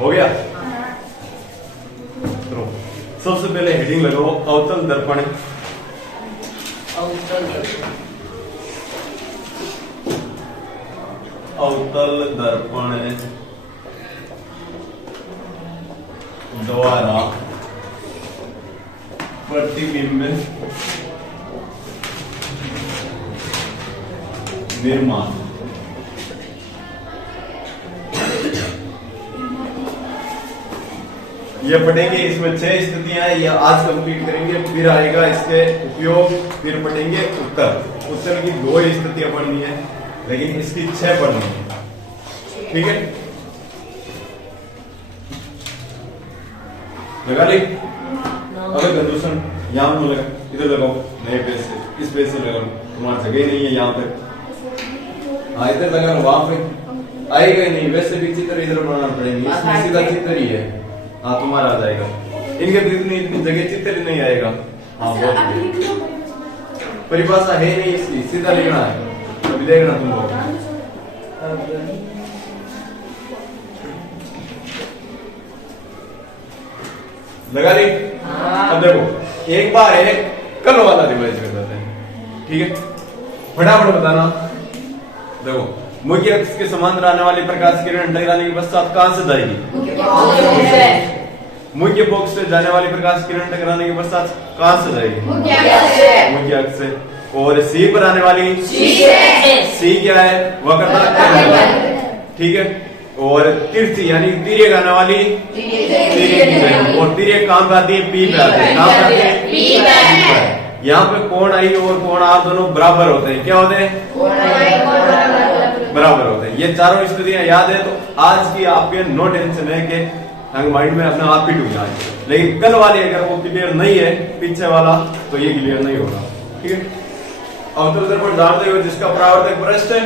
हो गया। तो सबसे पहले हेडिंग लगाओ अवतल दर्पण। अवतल दर्पण द्वारा प्रतिबिंब निर्माण। ये पढ़ेंगे, इसमें 6 स्थितियां हैं, ये आज कंप्लीट करेंगे, फिर आएगा इसके उपयोग, फिर पढ़ेंगे उत्तर। उत्तर की 2 स्थितियां पढ़नी है, लेकिन इसकी 6 पढ़नी है, ठीक है। लगा ली? अगर कंजूसन यहाँ में लगा, इधर लगाओ, नए पेज से, इस पेज से लगाओ, तुम्हारी जगह नहीं है यहाँ पे। हाँ इधर लगा लो, वहां पे आएगा ही नहीं, वैसे भी चित्र इधर बनाना पड़ेगा, इसमें सीधा चित्र ही है। हाँ तुम्हारा आ जाएगा, इनके तो इतनी जगह चित्र ही नहीं आएगा। हाँ बहुत परिभाषा है नहीं इसकी, सीधा लिखना है, अभी देखना तुम लोग। लगा ली? अब देखो एक बार है, कल वाला रिवाइज कर देते हैं, ठीक है। फटाफट बताना। देखो मुख्य अक्ष के समांतर आने वाली प्रकाश किरण टकराने के पश्चात कहां से जाएगी? मुख्य फोकस से जाने वाली प्रकाश किरण टकराने के पश्चात कहां से जाएगी? मुख्य अक्ष से। और सी पर आने वाली सी क्या है? वक्रता, ठीक है। और तिरछी यानी तिर्यक आने वाली तिर्यक, और तिर्यक कहां पे आती है? पी पे आती है। कहां पे आती है? पी पे। यहाँ पे कोण आई और कोण आ दोनों बराबर होते हैं। क्या होते हैं? बराबर होते हैं। ये चारों स्थितियां याद है तो आज की आपके नो टेंशन है कि माइंड में अपने आप फिट हो जाए। लेकिन कल वाली अगर वो क्लियर नहीं है, पीछे वाला, तो ये क्लियर नहीं होगा, ठीक है। अवतल दर्पण जानते हो, जिसका परावर्तक पृष्ठ है,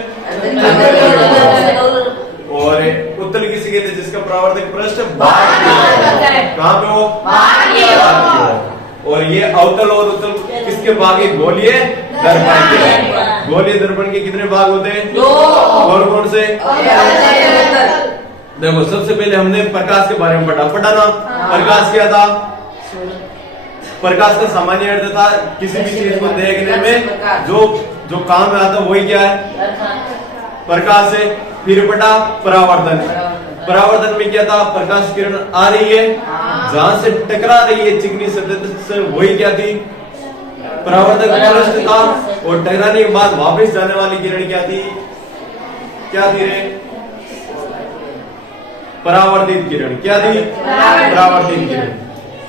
और उत्तल किसी कहते हैं जिसका परावर्तक पृष्ठ कहाँ पे हो? और ये अवतल और उत्तल किसके भाग है? गोलीय दर्पण के। गोलीय दर्पण के कितने भाग होते हैं? 2। कौन कौन से? देखो सबसे पहले हमने प्रकाश के बारे में पढ़ा ना। प्रकाश क्या था? प्रकाश का सामान्य अर्थ था किसी भी चीज को देखने में जो काम में आता वही क्या है? प्रकाश है। फिर पढ़ा परावर्तन। परावर्तन में क्या था? प्रकाश किरण आ रही है, जहां से टकरा रही है चिकनी सतह से, वही क्या थी? परावर्तक पृष्ठ था। और टकराने के बाद वापस जाने वाली किरण क्या थी? क्या थी रे? परावर्तित किरण। क्या थी? परावर्तित किरण।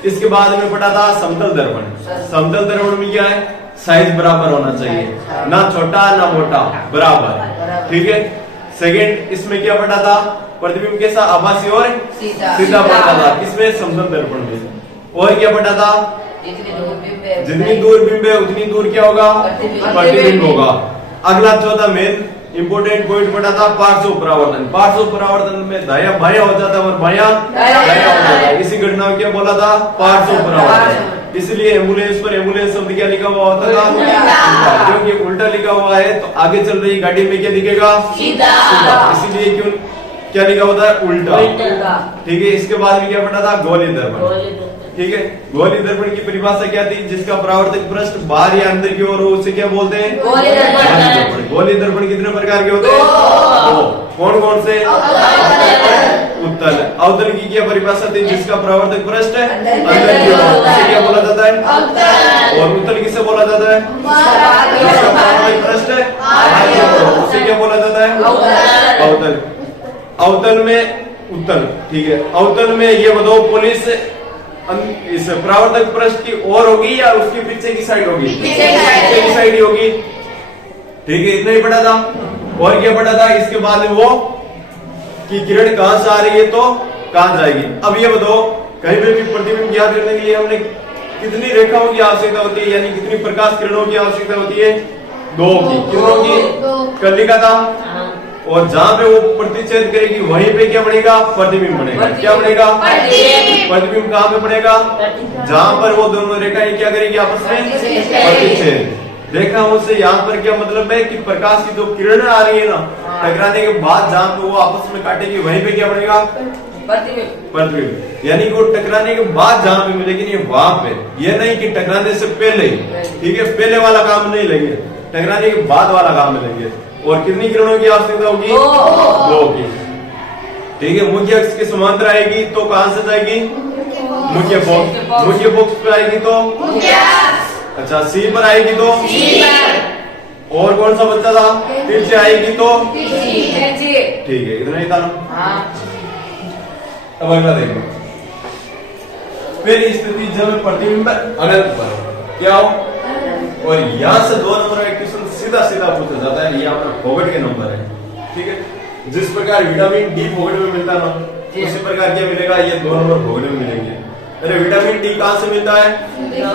इसके बाद में पढ़ा था समतल दर्पण। समतल दर्पण में क्या है? साइज बराबर होना चाहिए, ना छोटा ना मोटा, बराबर, ठीक है। सेकंड इसमें क्या पढ़ा था? प्रतिबिंब कैसा? आभासी और सीधा पढ़ा था। किसमें? समतल दर्पण में। और क्या पढ़ा था? जितनी दूर बिंब है उतनी दूर क्या होगा? प्रतिबिंब होगा। अगला चौथा मेन इंपोर्टेंट पॉइंट पढ़ा था पार्श्व परावर्तन। पार्श्व परावर्तन में दाया बाया हो जाता है और बाया दाया हो जाता है। इसी घटना में क्या बोला था? पार्श्व परावर्तन। इसलिए एम्बुलेंस पर एम्बुलेंस शब्द क्या लिखा हुआ होता था? क्योंकि उल्टा लिखा हुआ है तो आगे चल रही गाड़ी में क्या दिखेगा? सीधा। इसीलिए क्यों क्या लिखा होता है? उल्टा, ठीक है। इसके बाद में क्या पढ़ा था? गोलीय दर्पण, ठीक है। गोलीय दर्पण की परिभाषा क्या थी? जिसका परावर्तक पृष्ठ बाहर या अंदर की ओर हो उसे क्या बोलते हैं? गोलीय दर्पण। गोलीय दर्पण कितने प्रकार के होते हैं? 2। कौन कौन से? उत्तल। अवतल की क्या परिभाषा थी? जिसका परावर्तक पृष्ठ अंदर की ओर, उसे क्या बोला जाता है? और उत्तल किसे बोला जाता है? जिसका परावर्तक पृष्ठ बाहर की ओर, उसे क्या बोला जाता है? अवतल। अवतल में उत्तल, ठीक है। अवतल में ये बताओ पुलिस इस परावर्तक पृष्ठ की ओर होगी या उसके पीछे की साइड होगी? पीछे की साइड ही होगी, ठीक है। इतना ही पढ़ा था। और क्या पढ़ा था? इसके बाद में वो कि किरण कहां से आ रही है तो कहां जाएगी। अब ये बताओ कहीं पे भी प्रतिबिंब ज्ञात करने के लिए हमने कितनी रेखाओं की आवश्यकता होती है, यानी कितनी प्रकाश किरणों की आवश्यकता होती है? 2 की। किरणों की कल लिखा था। और जहां पे वो प्रतिच्छेद करेगी वहीं पे क्या बनेगा? प्रतिबिंब बनेगा। क्या बनेगा? प्रतिबिंब कहां पे बनेगा? जहां पर वो दोनों रेखाएं क्या करेगी? आपस में प्रतिच्छेद। रेखाओं से यहाँ पर क्या मतलब है कि प्रकाश की जो किरण आ रही है ना, टकराने के बाद जहां पे वो आपस में काटेगी वहीं पे क्या बनेगा? प्रतिबिंब, यानी कि वो टकराने के बाद जहाँ पे मिलेगी ये वहां पे, ये नहीं कि टकराने से पहले, ठीक है, पहले वाला काम नहीं लेंगे, टकराने के बाद वाला काम में लेंगे। और कितनी किरणों की आवश्यकता होगी? 2 की, ठीक है। मुख्य अक्ष के समांतर आएगी तो कहां से जाएगी? मुख्य बॉक्स, मुख्य बॉक्स पे आएगी तो अच्छा सी पर आएगी तो और कौन सा बच्चा था? तिरछे आएगी तो ठीक है, इतना ही था ना। अब अगला देखो, पहली स्थिति जब प्रतिबिंब अनंत पर क्या हो, और यहां से 2 नंबर का क्वेश्चन सीधा सीधा पूछा जाता है, ये आपका फोगट के नंबर है, ठीक है। जिस प्रकार विटामिन डी फोगट में मिलता है ना, उसी प्रकार क्या मिलेगा, ये 2 नंबर फोगट में मिलेंगे। अरे विटामिन डी कहां से मिलता है?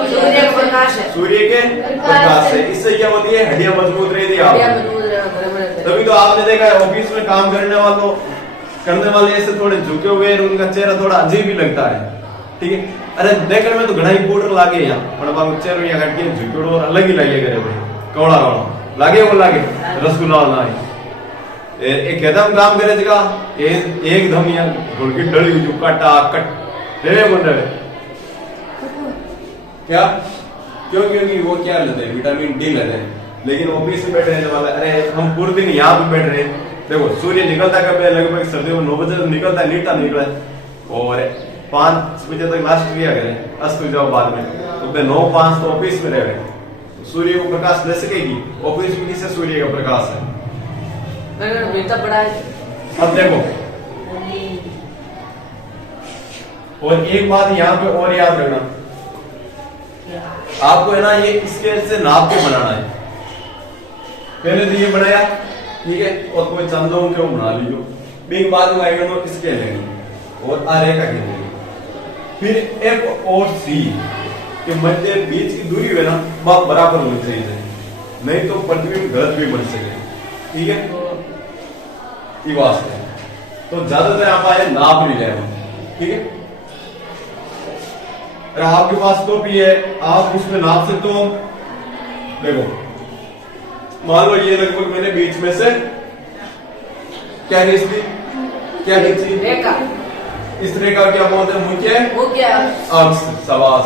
सूर्य के प्रकाश से, सूर्य के प्रकाश से। इससे क्या होती है? हड्डियां मजबूत रहती है। तभी तो आपने देखा है ऑफिस में काम करने वाले ऐसे थोड़े झुके हुए, उनका चेहरा थोड़ा अजीब ही लगता है, ठीक है। अरे देखने में तो घना ही पाउडर लागे यहाँ, पर बाबू चेहरा यहाँ हट के झुके और अलग ही लगे करे भाई, कौड़ा कौड़ा लागे, वो लागे रसगुल्ला ना एक एकदम काम करे जगह एकदम यहाँ घुड़की डली हुई काटा कट ले बोल रहे क्या, क्योंकि वो क्या लेते हैं? विटामिन डी लेते हैं। लेकिन ऑफिस में बैठे रहने वाला, अरे हम पूरे दिन यहाँ पे बैठ रहे हैं, देखो सूर्य निकलता कब है? लगभग सर्दियों में 9 बजे तो निकलता है, लीटा निकला और 5 बजे तक लास्ट किया करें, अस्त हो जाओ बाद में, तो 9-5 तो ऑफिस में रह रहे, सूर्य को प्रकाश दे सकेगी? ऑफिस में किससे सूर्य का प्रकाश है? अब देखो, और एक बात यहाँ पे और याद रखना, आपको है ना ये स्केल से नाप के बनाना है। पहले तो ये बनाया, ठीक है, और कोई चंदों के बना लीजिए, फिर बाद में आएगा तो स्केल लेंगे और आरेखा खींचेंगे, फिर एफ और सी के मध्य बीच की दूरी है ना, वह बराबर होनी चाहिए, नहीं तो प्रतिबिंब गलत भी बन सके, ठीक है। ये वास्ते तो ज्यादातर आप आए नाप नहीं लेना, ठीक है। अगर आपके पास टोपी है, आप उसमें नाप सकते हो। देखो मान लो ये लगभग मैंने बीच में से क्या खींची, क्या खींची? रेखा। इस रेखा क्या बोलते हैं? मुख्य अक्ष। सवास।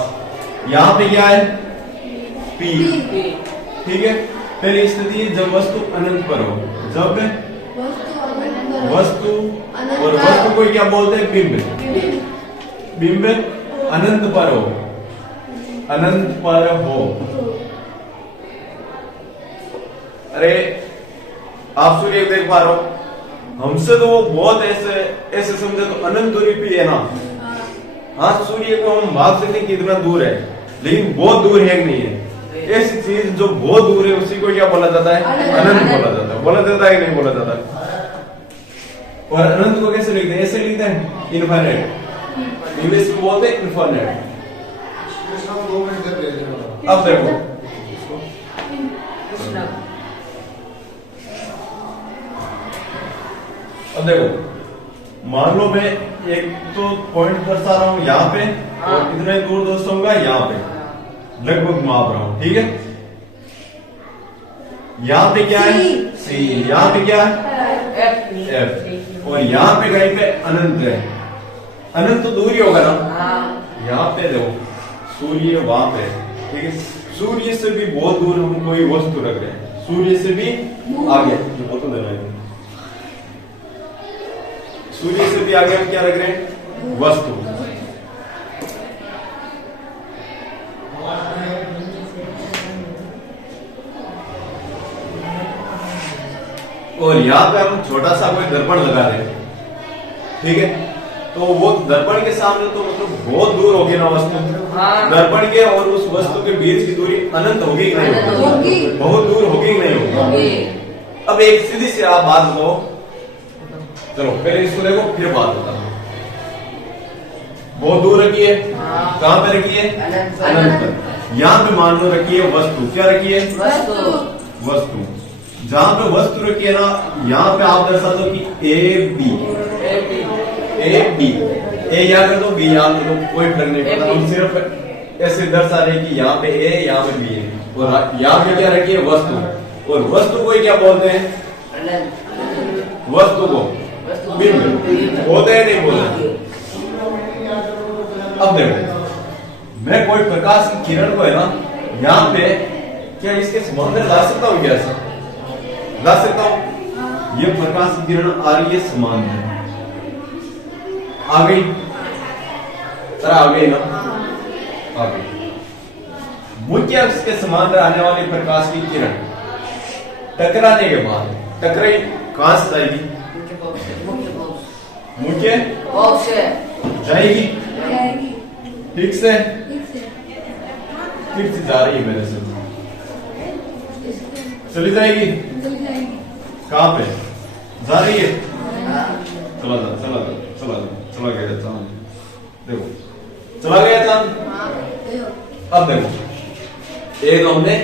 यहाँ पे क्या है? पी, ठीक है। पहली स्थिति जब वस्तु अनंत पर हो, जब वस्तु और वस्तु को क्या बोलते हैं? बिंब। बिंब अनंत पर हो, अनंत पर हो। अरे आप सूर्य देख पा रहे हो, हमसे तो वो बहुत ऐसे समझे तो अनंत दूरी पे है ना। हाँ, सूर्य को हम भाग सकते हैं कि इतना दूर है, लेकिन बहुत दूर है कि नहीं है। ऐसी चीज जो बहुत दूर है उसी को क्या बोला जाता है? अनंत बोला जाता है। बोला जाता है कि नहीं बोला जाता? और अनंत को कैसे लिखते हैं? ऐसे लिखते हैं, इनफाइनाइट, इंग्लिश में बोलते हैं इनफाइनाइट। अब देखो, अब देखो, मान लो मैं एक तो पॉइंट दर्शा रहा हूं यहाँ पे, और इतने दूर दर्शाऊंगा यहाँ पे, लगभग माप रहा हूं, ठीक है। यहाँ पे क्या है? सी। यहाँ पे क्या है? एफ। और यहाँ पे कहीं पे अनंत है। अनंत तो दूर ही होगा ना। यहाँ पे देखो सूर्य वहां पे, ठीक है। सूर्य से भी बहुत दूर हम कोई वस्तु रख रहे हैं, सूर्य से भी आगे, वो तो देना है। सूर्य से भी आगे हम क्या रख रहे हैं? वस्तु। और यहाँ पे हम छोटा सा कोई दर्पण लगा रहे हैं, ठीक है। तो वो दर्पण के सामने तो मतलब बहुत दूर होगी ना वस्तु। दर्पण के और उस वस्तु के बीच की दूरी अनंत होगी कि नहीं होगी? बहुत दूर होगी कि नहीं होगी? अब एक सीधी सी आप बात बताओ, चलो पहले इसको देखो फिर बात बताओ। बहुत दूर रखी है, कहां पे रखी है? अनंत पर। यहाँ पे मान लो रखी है वस्तु, क्या रखी है? वस्तु। जहां पे वस्तु रखी है ना, यहाँ पे आप दर्शा दो कि ए बी, ए बी, ए यहाँ कर दो, बी यहाँ कर दो, कोई फर्क नहीं पड़ता। हम सिर्फ ऐसे दर्शा रहे कि यहाँ पे ए, यहाँ पे बी है, और यहाँ पे क्या रखी है? वस्तु। और वस्तु को क्या बोलते हैं? वस्तु को बिंब बोलते हैं, नहीं बोलते? अब देखो, मैं कोई प्रकाश की किरण को है ना यहाँ पे क्या इसके समांतर ला सकता हूँ? क्या ला सकता हूँ? ये प्रकाश की किरण आ रही है समांतर, आ गई, आ गई ना, आ गई। मुख्य अक्ष के समांतर आने वाली प्रकाश की किरण टकराने के बाद टकराई कहां से जाएगी? मुख्य से जाएगी, ठीक से जा रही है मेरे से, चली जाएगी, कहां पे जा रही है? चला गया चांद, देखो चला गया चांद। अब देखो एक हमने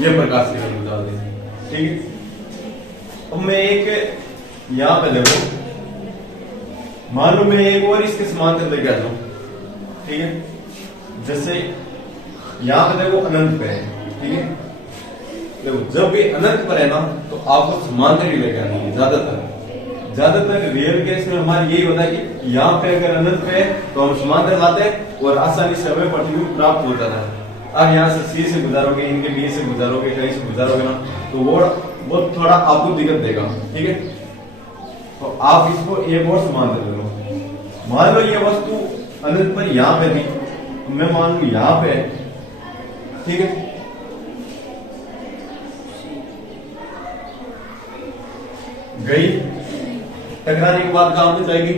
ये प्रकाश की किरण डाल दी, ठीक है। अब मैं एक यहां पे देखो, मान लो मैं एक और इसके समांतर लेके आता हूं, ठीक है। जैसे यहां पे देखो अनंत पे है, ठीक है। देखो जब भी अनंत पर है ना तो आपको समांतर ही लेके आनी है। ज्यादातर रियल केस में हमारा यही होता है कि यहाँ पे अगर अनंत पे है तो हम समांतर लाते हैं और आसानी से हमें प्रतिबिंब प्राप्त होता है। अब यहाँ से सी से गुजारोगे, इनके बी से गुजारोगे, कहीं से गुजारोगे ना तो वो थोड़ा आपको दिक्कत देगा, ठीक है। तो आप इसको एक और समांतर ले लो। मान लो ये वस्तु अनंत पर यहाँ पे थी, मैं मान लू यहाँ पे, ठीक है। गई, टकराने के बाद कहां पे जाएगी?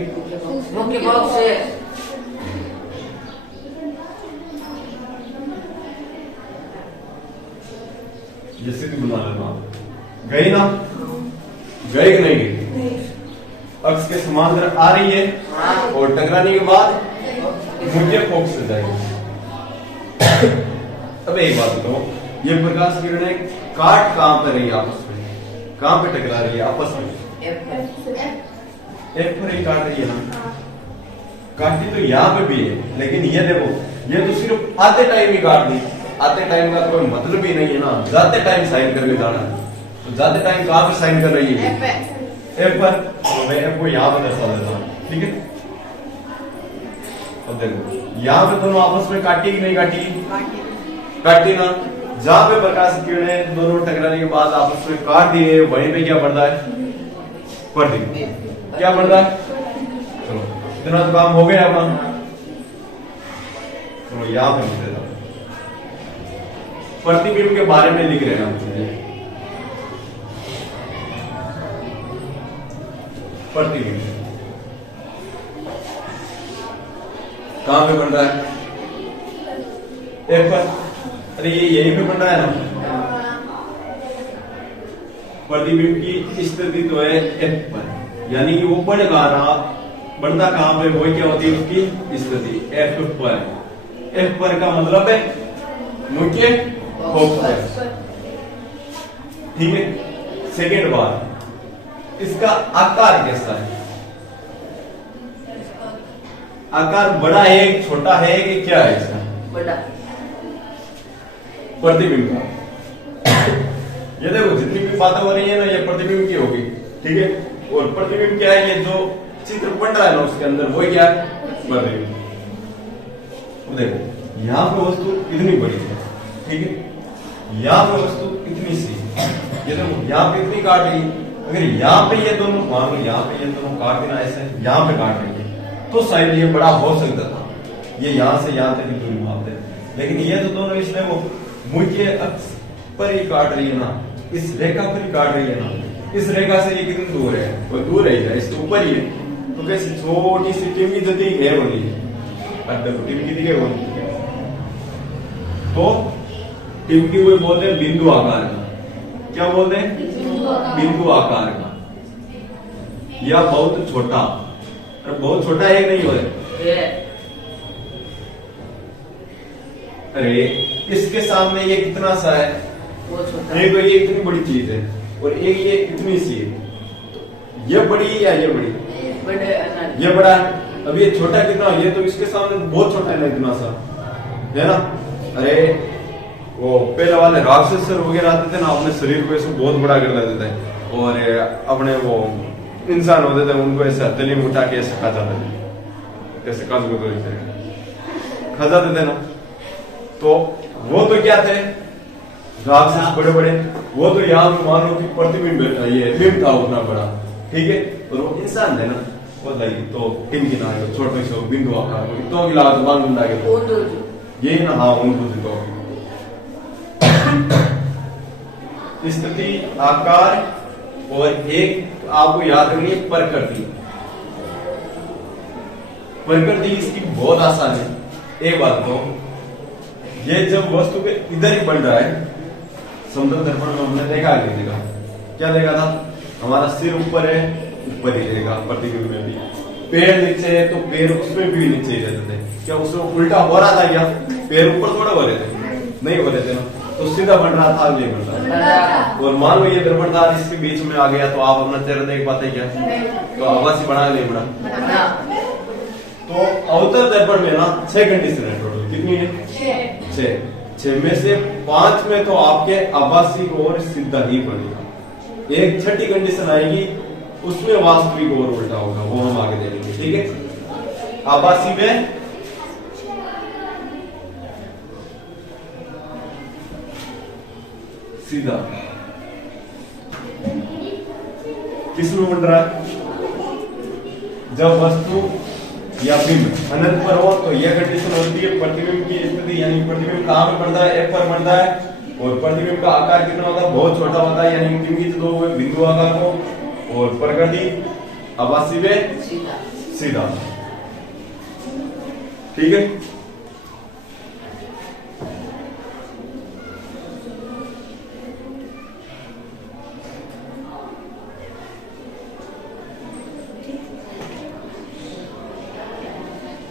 मुख्य बॉक्स से। ये स्थिति बना लेना, गई ना, गई कि नहीं गई? अक्ष के समांतर आ रही है और टकराने के बाद मुख्य बॉक्स से जाएगी। अब एक बात बताओ, ये प्रकाश किरणें काट कहां पर रही है आपस में? कहां पे टकरा रही है आपस में? एफ पर ही काट रही है ना। काटती तो यहाँ पे भी है, लेकिन ये देखो ये तो सिर्फ आते टाइम ही काट दी। आते टाइम का कोई मतलब ही नहीं है ना, जाते टाइम साइन करके जाना। तो जाते टाइम कहां पे साइन कर रही है? एफ पर। तो मैं एफ को यहाँ पे दर्शा देता हूँ, ठीक है। अब देखो यहाँ पे दोनों आपस में काटी कि नहीं काटी? काटी ना। जहां पे प्रकाश की किरणें दोनों टकराने के बाद आपस में काट दिए, वहीं पे क्या बढ़ रहा है? प्रतिबिंब। क्या बढ़ रहा है? चलो इतना तो काम हो गया अपना। चलो यहां पे लिख देता हूं, प्रतिबिंब के बारे में लिख रहे हैं हम। प्रतिबिंब कहां पे बन रहा है? एफ पर। अरे ये यहीं पे बन रहा है ना। प्रतिबिंब की स्थिति तो है एफ पर, यानी कि वो बढ़ रहा, बढ़ता कहां पे? वो क्या होती है उसकी स्थिति? एफ पर। एफ पर का मतलब है मुख्य बॉक्स, ठीक है। सेकेंड बात, इसका आकार कैसा है? आकार बड़ा है, छोटा है कि क्या है इसका? बड़ा। प्रतिबिंब का ये देखो जितनी भी बातें हो रही है ना, ये प्रतिबिंब की होगी, ठीक है। और प्रतिबिंब क्या है? ये जो चित्र बन रहा है ना उसके अंदर, वो क्या है? प्रतिबिंब। देखो यहाँ पे वस्तु इतनी बड़ी है, ठीक है। यहाँ पे वस्तु इतनी सी, ये देखो यहाँ पे इतनी काट रही है। अगर यहाँ पे ये दोनों मान लो, यहाँ पे ये दोनों काट देना ऐसे, यहाँ पे काट रही है तो शायद ये बड़ा हो सकता था। ये यहाँ से यहाँ तक की दूरी मापते, लेकिन ये तो दोनों इसलिए वो मुख्य अक्ष पर ही काट रही है ना, इस रेखा पर ही काट रही है ना। इस रेखा से ये कितनी दूर है? वो दूर है, इसके ऊपर ही है। तो कैसे छोटी सी टिमकी जती है बनी है, टिमकी दिखे बनी, तो टिमकी वो बोलते हैं बिंदु आकार का। क्या बोलते हैं? बिंदु आकार का, या बहुत छोटा। बहुत छोटा है नहीं हो रहा? अरे इसके सामने ये कितना सा है? एक तो ये इतनी बड़ी चीज है और एक ये इतनी सी है। ये बड़ी है या ये बड़ी? ये बड़ा है। अब ये छोटा कितना? ये तो इसके सामने बहुत छोटा है ना, इतना सा है ना। अरे वो पहले वाले राक्षस वगैरह आते थे ना, अपने शरीर को ऐसे बहुत बड़ा कर देते थे और अपने वो इंसान होते थे उनको ऐसे हथेली में उठा के ऐसे खाता था, ऐसे काजू को खजा देते ना, तो वो तो क्या थे राक्षस बड़े बड़े, वो तो यहाँ मान लो कि प्रतिबिंब ये बिंब था उतना बड़ा, ठीक है। और वो इंसान है ना, वो लगी तो किन आगे छोटे से बिंदु आकार तो गिला तो बांध बंदा के ये ना, हाँ उनको तो स्थिति आकार और एक आपको याद रखनी है प्रकृति। प्रकृति इसकी बहुत आसान है। एक बात तो ये जब वस्तु पे इधर ही बन रहा है, समतल दर्पण में हमने देखा नहीं देखा, क्या देखा था, हमारा सिर ऊपर है, ऊपर ही रहेगा प्रतिबिंब में भी, पैर नीचे है तो पैर उसमें भी नीचे ही रहते थे। क्या उसमें उल्टा हो रहा था क्या, पैर ऊपर थोड़े हो रहे थे, नहीं हो रहे थे ना, तो सीधा बन रहा था, ये बन रहा था। और मान लो ये दर्पण था, इसके बीच में आ गया तो आप अपना चेहरा देख पाते क्या, तो आवाज बना नहीं बना। तो अवतल दर्पण में ना 6 कंडीशन है टोटल, कितनी है 6 में से 5 में तो आपके आभासी और सीधा ही बनेगा, एक छठी कंडीशन आएगी उसमें वास्तविक और उल्टा होगा, वो हम आगे देखेंगे, ठीक है। आभासी में सीधा किसमें बन रहा है, जब वस्तु या बिंब अनंत पर हो तो यह कंडीशन होती है प्रतिबिंब की स्थिति, यानी प्रतिबिंब कहां पे बनता है, F पर बनता है, और प्रतिबिंब का आकार कितना होता है, बहुत छोटा होता है, यानी किंचित दो बिंदु आकार को, और प्रकृति आभासी में सीधा, ठीक है।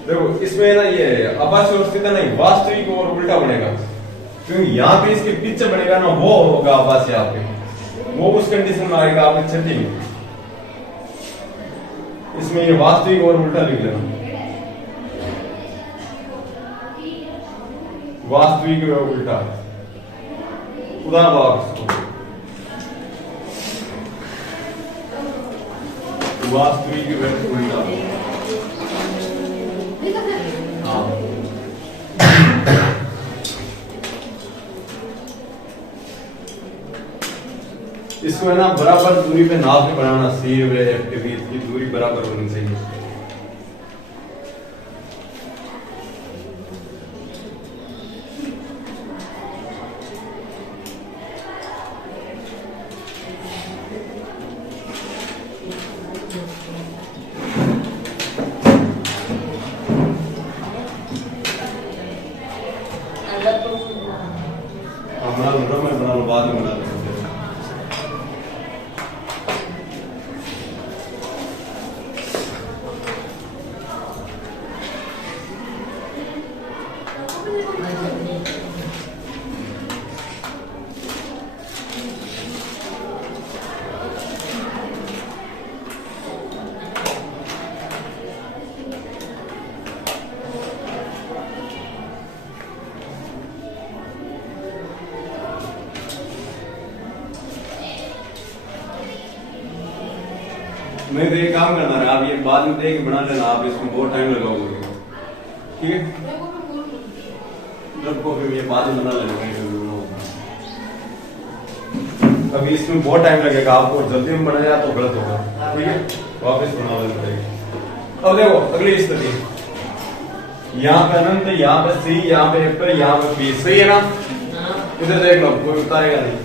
देखो इसमें ना ये आभासी और सीधा नहीं, वास्तविक और उल्टा बनेगा, क्योंकि यहाँ पे इसके पीछे बनेगा ना, वो होगा आभासी, यहाँ पे वो उस कंडीशन में आएगा आपके छठी में। इसमें ये वास्तविक और उल्टा लिख लेना, वास्तविक और उल्टा, उदाहरण वास्तविक और उल्टा, इसको है ना बराबर दूरी पे नाप के बनाना, सी और एफ के बीच की दूरी बराबर होनी चाहिए। मैं बना लो, बाद में बना लो। मैं तो ये काम करना है, आप ये बाद में देख बना लेना, आप इसमें बहुत टाइम लगाओगे, ठीक है। जब को फिर ये बाद में बना लेना, अभी इसमें बहुत टाइम लगेगा, आपको जल्दी में बनाया तो गलत होगा, ठीक है, वापस बना लेना। अब देखो अगली स्थिति, यहाँ पे अनंत, यहाँ पे सी, यहाँ पे एफ, यहाँ पे बी, सही है ना, इधर देख लो, कोई उतारेगा नहीं,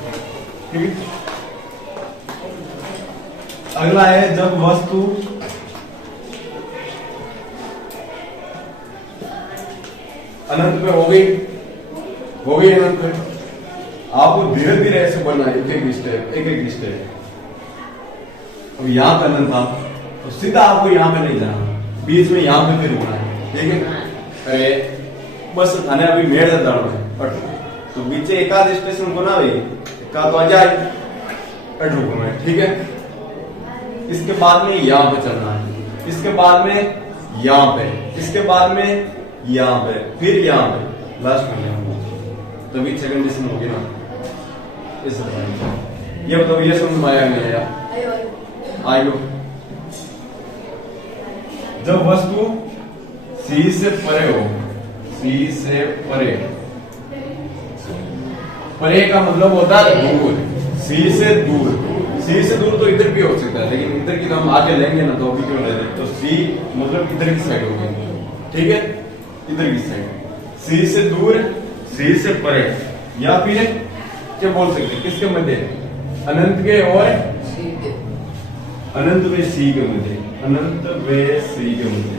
ठीक है। अगला है जब वस्तु अनंत पे हो गई अनंत पे, आपको धीरे धीरे ऐसे बढ़ना है, एक एक स्टेप। अब यहाँ पे अनंत था तो सीधा आपको यहाँ पे नहीं जाना, बीच में यहाँ पे फिर होना है, ठीक है। अरे बस थाने अभी मेड़ जाना है, तो बीच एकाध स्टेशन को ना भाई, एकाध आ जाए रुकना है, ठीक है। इसके बाद में यहाँ पे चलना है, इसके बाद में यहाँ पे, इसके बाद में यहाँ पे, फिर यहाँ पे, लास्ट में यहाँ पे, तभी छह कंडीशन होगी ना। इस ये बताओ, ये समझ में आया नहीं आया? आयो। जब वस्तु सी से परे हो, सी से परे। परे का मतलब होता है दूर, सी से दूर। सी से दूर तो इधर भी हो सकता है, लेकिन इधर की तो हम आगे लेंगे ना, तो अभी क्यों ले रहे। तो सी मतलब इधर की साइड होगी, ठीक है, इधर की साइड। सी से दूर, सी से परे, या फिर क्या बोल सकते हैं, किसके मध्य, अनंत के और सीधे अनंत व सी के मध्य, अनंत व सी के मध्य।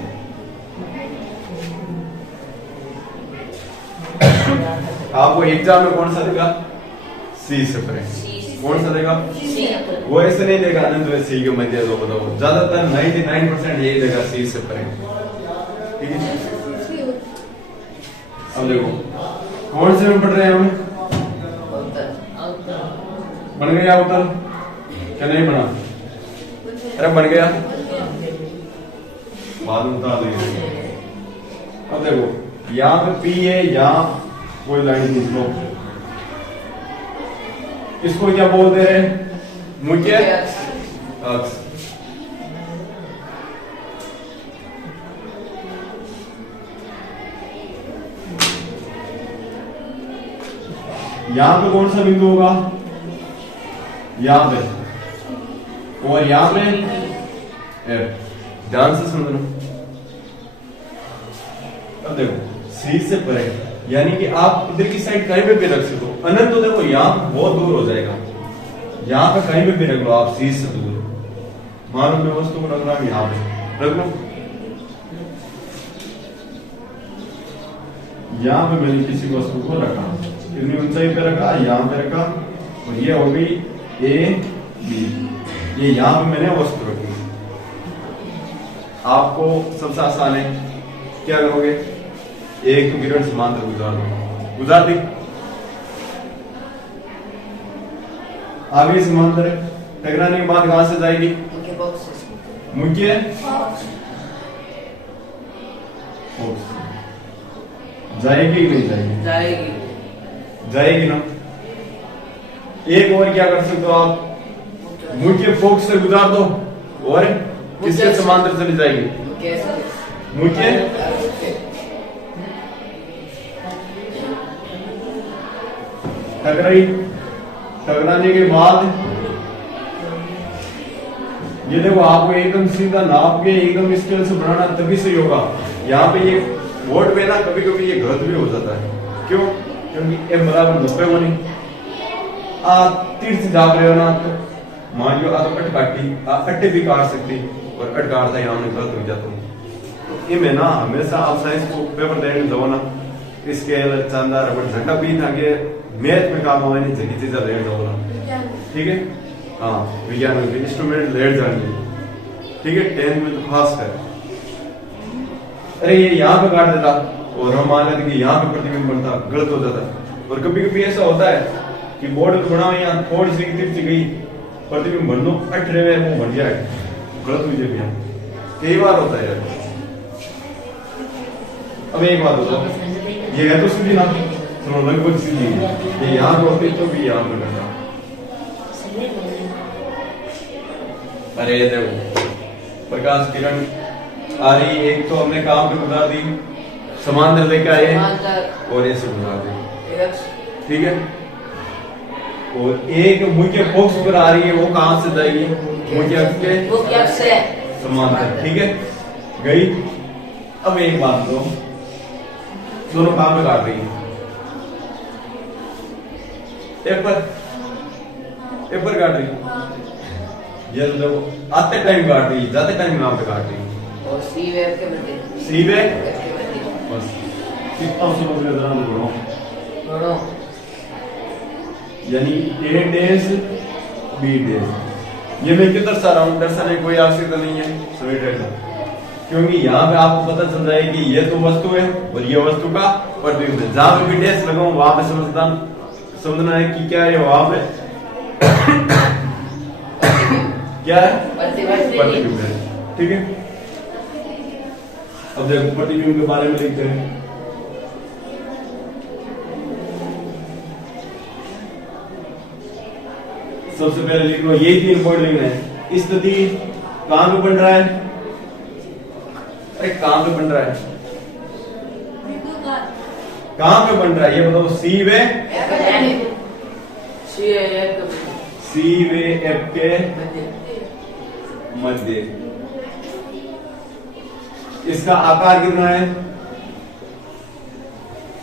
आपको एग्जाम में कौन सा देगा, सी से परे। कौन सा देगा, वो ऐसे नहीं देगा अनंत व सी के मध्य। तो बताओ, ज्यादातर 99% यही देगा सी से परे, ठीक है। अब देखो कौन से में पढ़ रहे हैं हम, बन गया उत्तर क्या नहीं बना, अरे बन गया, बाद में बता देंगे। अब देखो यहाँ पे पी है, यहाँ कोई लाइन खींच लो, इसको क्या बोलते हैं, मुख्य अक्ष। यहां पे कौन सा बिंदु होगा, यहां पे, और यहां पे एफ। ध्यान से समझना। अब देखो सी से परे, यानी कि आप इधर की साइड कहीं पे भी रख सकते हो। अनंत तो देखो यहां बहुत दूर हो जाएगा, यहां पे कहीं पे भी रख लो आप, सी से दूर। मान लो मैं वस्तु को रख रहा हूं, यहां पे रख लो, यहां पे मैंने किसी वस्तु को रखा, कितनी ऊंचाई पे रखा, यहां पे रखा, और ये हो गई ए बी, ये यहां पे मैंने वस्तु रखी। आपको सबसे आसान है, क्या करोगे, एक किरण समांतर गुजार दो, गुजार दी, आगे समांतर टकराने के बाद कहां से जाएगी, मुख्य बॉक्स से। मुख्य जाएगी कि नहीं जाएगी, जाएगी, जाएगी ना। एक और क्या कर सकते हो आप, मुख्य फोक्स से गुजार दो और किसके समांतर चली जाएगी, मुख्य टकराई, टकराने के बाद ये देखो, आपको एकदम सीधा नाप के एकदम स्केल से बनाना तभी सही होगा। यहाँ पे ये बोर्ड पे ना कभी कभी ये गलत भी हो जाता है, क्यों, क्योंकि एम बराबर 90 होनी, तीर से जाप रहे हो ना, तो मान लो आप अट काटी, अट्टे भी काट सकती, और अट काटता यहाँ में गलत हो जाता हूँ। तो इनमें ना हमेशा आप साइंस को पेपर देने जाओ ना, स्केल चांदा रबड़ झंडा भी था के मैथ में काम आने जगह चीजें लेट जाओ ना, ठीक है। हाँ, विज्ञान में इंस्ट्रूमेंट लेट जाएंगे, ठीक है, 10th में तो खास कर। अरे ये यहाँ पे काट देता, और हम मान लेते कि यहाँ पे प्रतिबिंब बनता, गलत हो जाता। और कभी कभी ऐसा होता है कि बोर्ड बना हुआ यहाँ थोड़ी सी तिरछी गई, प्रतिबिंब बन दो 18 में वो बन जाए, गलत हुई जब यहाँ, कई बार होता है यार। अब एक बात बताओ, ये है तो सीधी ना, सुनो लगभग सीधी, ये यहाँ पे होती तो भी यहाँ पे करता। अरे देखो प्रकाश किरण आ रही, एक तो हमने काम पे गुजार दी, समांतर लेके आए और ऐसे गुजार दी, ठीक है। और एक मुख्य फोक्स पर आ रही है, वो कहां से जाएगी, मुख्य अक्ष के समांतर, ठीक है, गई। अब एक बात दो, दोनों काम पे काट रही है, पेपर काट रही, ये तो आते टाइम काट रही, जाते टाइम नाम पे काट रही, और सी वेव के मध्य, सी वेव बस कितना समझ में जरा बढ़ो, यानी ए डैश बी डैश। ये मैं क्यों दर्शा रहा हूँ, दर्शाने कोई आवश्यकता नहीं है, सभी डेटा, क्योंकि यहाँ पे आपको पता चल जाएगा कि ये तो वस्तु है और ये वस्तु का प्रतिबिंब है। जहां पे भी डैश लगाऊं वहां पे समझना है कि क्या है, वहां पे क्या है, प्रतिबिंब है, ठीक है। अब देखो प्रतिबिंब के बारे में लिखते हैं, सबसे पहले लिख लो, यही 3 पॉइंट लिखना है। स्थिति कहां पे बन रहा है, अरे कहां पे बन रहा है, कहाँ पे बन रहा है ये बताओ? सी वे एफ के मध्य। इसका आकार कितना है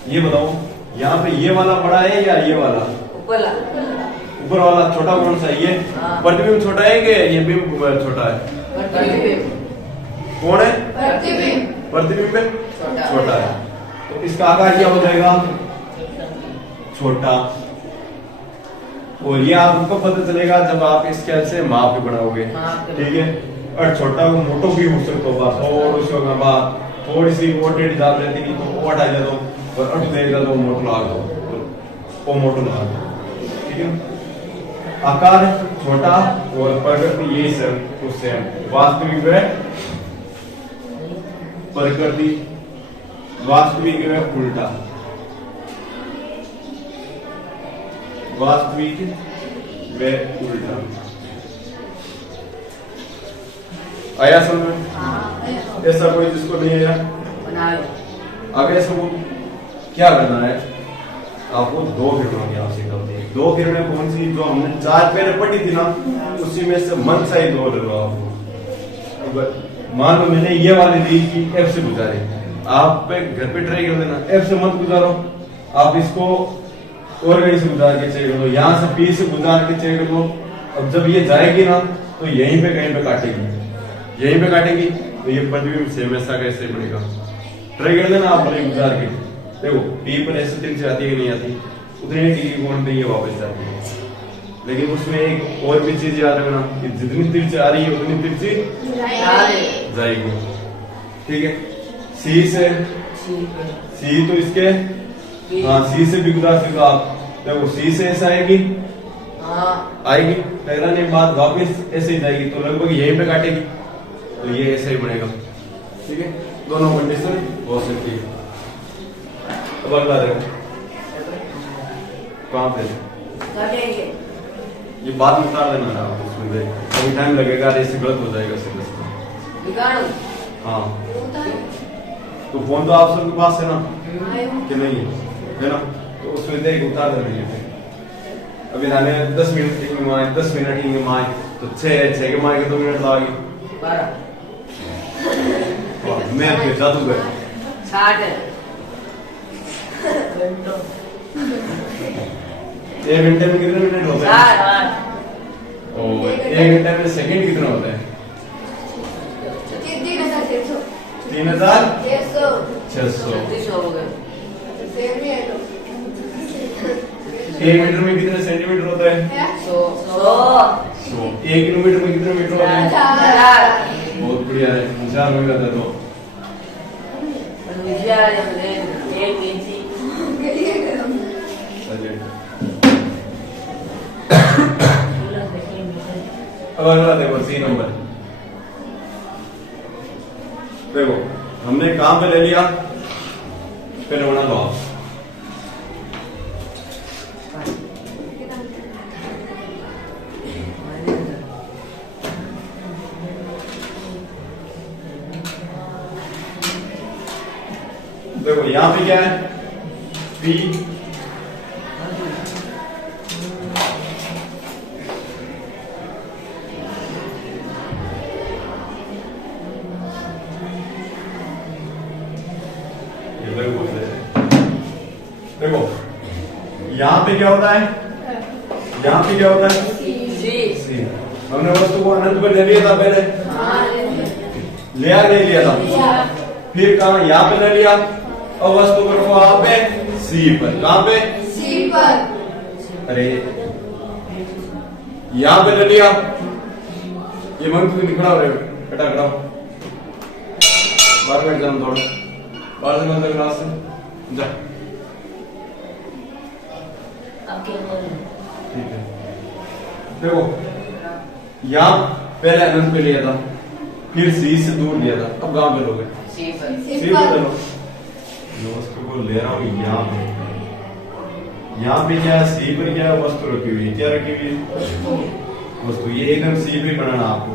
ये बताओ? यहाँ पे ये वाला बड़ा है या ये वाला? ऊपर वाला छोटा कौन सा है? ये प्रतिबिंब छोटा है कि ये बिंब छोटा है? कौन है? प्रतिबिंब छोटा है। तो इसका आकार क्या हो जाएगा? छोटा। और ये आपको पता चलेगा जब आप इस स्केल से माप भी बनाओगे, ठीक है? और छोटा को मोटो भी हो सकता होगा, थोड़ा बात थोड़ी सी मोटे डाल देती थी तो वो हटा जाता और अट देगा तो मोटो लगा दो, वो मोटो लगा दो, ठीक है? आकार छोटा और प्रकृति यही सब उससे वास्तविक है, प्रकृति वास्तविक है उल्टा, वास्तविक व उल्टा। आया समझ में? ऐसा कोई जिसको नहीं आया आगे सबको क्या करना है? आपको दो किरणों की आवश्यकता होती है। दो किरणें कौन सी? जो हमने चार पहले पढ़ी थी ना, उसी में से मन सा ही दो ले लो आपको। मान लो मैंने ये वाली दी कि एफ से गुजारे, आप पे घर पे ट्राई कर देना, एफ से मत गुजारो, आप इसको और कहीं से गुजार के चेक करो, यहाँ से पी से गुजार के चेक करो। अब जब ये जाएगी ना तो यहीं पे कहीं पे काटेगी, यहीं पे काटेगी तो ये प्रतिबिंब सेम ऐसा कैसे बनेगा? ट्राई कर देना आप गुजार के। देखो पी पर ऐसे तिरछी आती है कि नहीं आती? उतनी डिग्री कोण पे ये वापस जाती है। लेकिन उसमें एक और भी चीज याद रखना कि जितनी तिरछी आ रही है उतनी तिरछी जाएगी, ठीक है? सी से सी तो इसके सी से भी गुजार सकते आप। देखो सी से ऐसा आएगी, आएगी टकराने के बाद वापस ऐसे ही जाएगी तो लगभग यहीं पे काटेगी, तो ये ऐसे ही बनेगा, ठीक है? दोनों कंडीशन हो सकती है। अब अगला देखो कहाँ पे ये बात में उतार देना ना, उसमें देख कभी टाइम लगेगा, ऐसे गलत हो जाएगा सीधा। हाँ तो फोन तो आप सबके पास है ना कि नहीं है ना? तो उसमें देख उतार देना ये। अभी थाने 10 मिनट की माए 10 मिनट की माए तो 6 के माए के 2 मिनट लागी 12 मैं फिर जादूगर 60 एक घंटे में कितने मिनट होते हैं? और एक घंटे में सेकंड कितना होता है? 3600। एक मीटर में कितने सेंटीमीटर होता है? 100। 1 किलोमीटर में कितने मीटर होता है? बहुत बढ़िया है, 4 हो जाता है। तो अब अगला देखो सी नंबर। देखो हमने कहां पे ले लिया, पहले बना लो आप। देखो यहां पे क्या है? पी देखो यहाँ पे क्या होता है? यहाँ पे क्या होता है? सी। हमने वस्तु को अनंत पे ले लिया था पहले, लिया नहीं लिया था? फिर कहा यहाँ पे ले लिया, और वस्तु को रखो यहाँ पे सी पर। कहाँ पे? सी पर। अरे यहाँ पे ले लिया, ये मन को निकला हो रहे बेटा, कराओ 12 मिनट जाम थोड़ा 12 मिनट क्लास से जा, ठीक है? देखो यहाँ पहले अनंत पे लिया था, फिर सी से दूर लिया था, अब कहाँ पे लोगे? सी पे लो। वस्तु को ले रहा हूँ यहाँ पे, यहाँ पे क्या है? सी पर क्या है? वस्तु रखी हुई है। क्या रखी हुई है? वस्तु। ये एकदम सी पे बनाना आपको,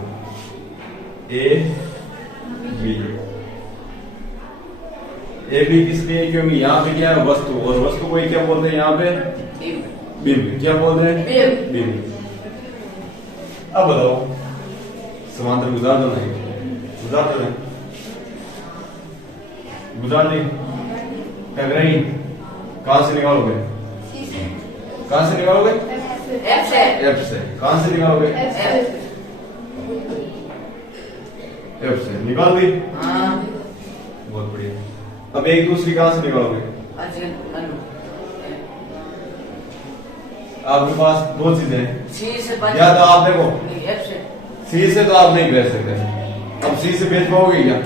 ए बी। ए बी किस लिए, क्योंकि यहाँ पे क्या है वस्तु, और वस्तु को क्या बोलते हैं यहाँ पे, बिंब। क्या बोलते हैं, बिंब। अब बताओ समांतर गुजार दो, नहीं गुजार दो, नहीं गुजार दी, टकराई, कहां से निकालोगे, कहां से निकालोगे, एफ से। कहां से निकालोगे, एफ से निकाल दी। बहुत बढ़िया। अब एक दूसरी कहां से निकालोगे, आपके पास दो चीजें हैं, या तो आप देखो सी से तो आप नहीं भेज सकते, अब सी से भेज पाओगे क्या,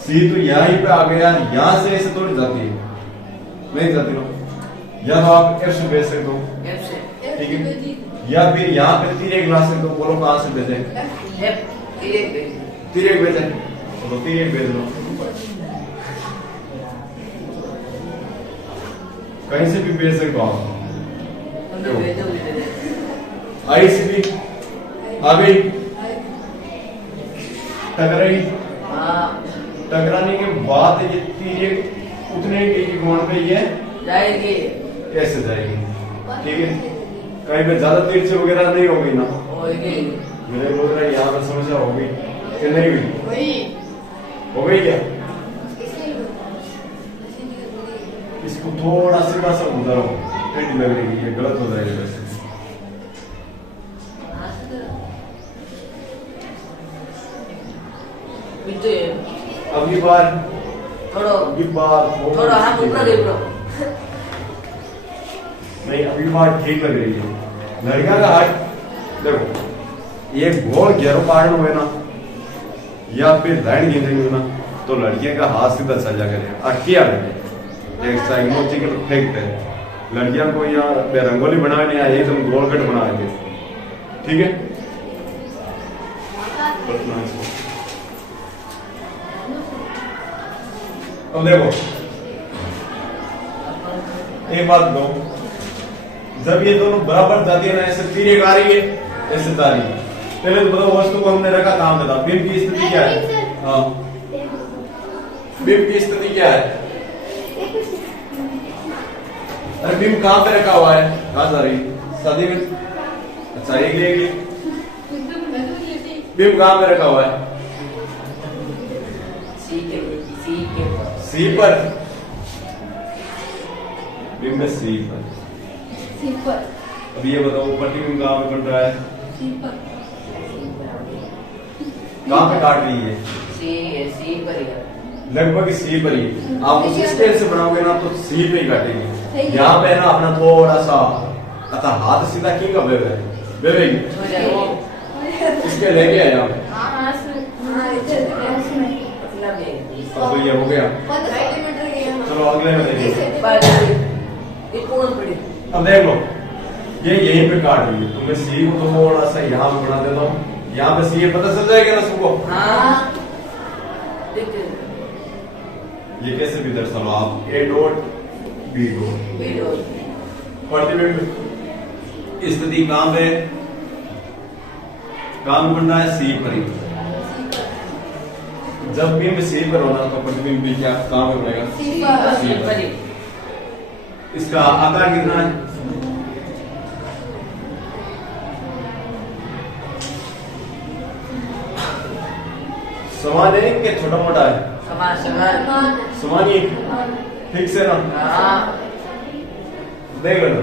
सी तो यहीं पे आ गया, यहां से ऐसे थोड़ी जाती है, नहीं जाती ना, या तो आप एफ से भेज सकते हो, ठीक है, या फिर यहाँ पे तिरक ला सकते हो, बोलो कहां से भेजें, तिरक भेजें, चलो तिरक भेज लो, कहीं से भी भेज सकते हो आप, आई से भी आ गई, टकराई, टकराने के बाद ये तिरक उतने के कोण पे ये जाएगी, कैसे जाएगी, ठीक है, कहीं पे ज्यादा तिरछे वगैरह नहीं होगी ना, मेरे बोल रहे यहाँ पर समस्या होगी कि नहीं हुई, हो गई क्या, इसको थोड़ा सीधा सा उधरो, टेढ़ी लग रही है, ये गलत हो जाएगा वैसे। अगली बार थोड़ा हम ऊपर देखो, नहीं अगली बार ठीक लग रही है, लड़का का हाथ देखो, ये गोल घेरो पारण हुए ना, या फिर लाइन गिनती हुई ना, तो लड़कियों का हाथ सीधा चल जा करेगा, अटकिया लगे, एक साइकोलॉजिकल इफेक्ट है, लड़कियों को यहाँ रंगोली बनाने आए एकदम गोलगट बनाए थे, ठीक है। अब देखो एक बात दो, जब ये दोनों बराबर जाती है ना, ऐसे तिरक आ रही है, ऐसे जा रही है, पहले तो बताओ वस्तु को हमने रखा काम था, बिंब की स्थिति क्या है, हाँ बिंब की स्थिति क्या है, अरे बिंब कहां पे रखा हुआ है, कहां जा रही है, शादी में, अच्छा एक बिंब कहां पे रखा हुआ है, सी पर, बिंब सी पर। अब ये बताओ प्रतिबिंब कहां पे बन रहा है, कहां पे काट रही है, सी पर ही, लगभग सी पर ही, आप उस स्केल से बनाओगे ना तो सी पे ही काटेंगे, यहाँ पे ना अपना थोड़ा सा, अतः हाथ सीधा की का बेबे बेबे इसके लेके आया यहाँ, अब तो ये हो गया, चलो अगले में देखिए, अब देख लो ये यहीं पे काट रही है, तो मैं सी को थोड़ा सा यहाँ पे बना देता हूँ, यहाँ पे सी पता चल जाएगा ना सबको, ये कैसे भी दर्शा लो आप, ए डॉट बी डॉट, प्रतिबिंब स्थिति कहां पे, काम बन रहा है सी पर ही, जब बिंब सी पर होना तो प्रतिबिंब भी क्या कहां पे बनेगा, सी पर। इसका आकार कितना है, समान है कि छोटा मोटा है, समान ही, ठीक से ना, देख लेना,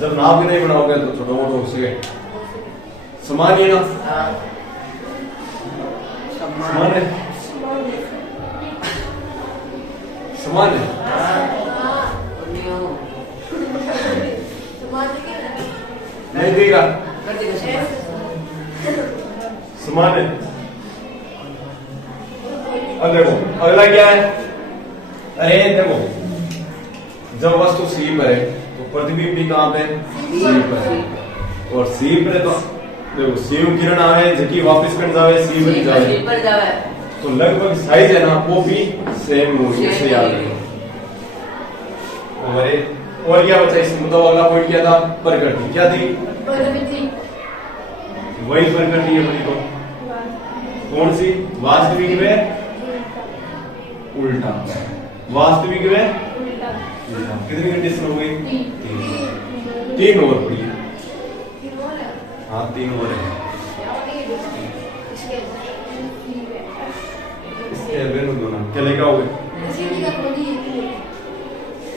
जब नाप भी नहीं बनाओगे तो छोटा मोटा हो सके, समान ही ना, समान है, समान है, नहीं देगा, समान है। अब देखो अगला क्या है, अरे देखो जब वस्तु सी पर है तो प्रतिबिंब भी कहां पे, सी पर है, और सी पर है तो देखो सी किरण आवे जबकि वापस कर जावे सी पर जावे, तो लगभग साइज है ना वो भी सेम होगी, इससे याद रखो। और क्या बचा इस मुद्दा वाला पॉइंट क्या था, प्रकृति क्या थी, वही प्रकृति है बड़ी, तो कौन सी, वास्तविक में उल्टा, वास्तविक में कितनी कंडीशन हो गई? 3 ओवर पड़ी है। हाँ 3 ओवर है। इसके वेनु दो ना क्या लेके आओगे?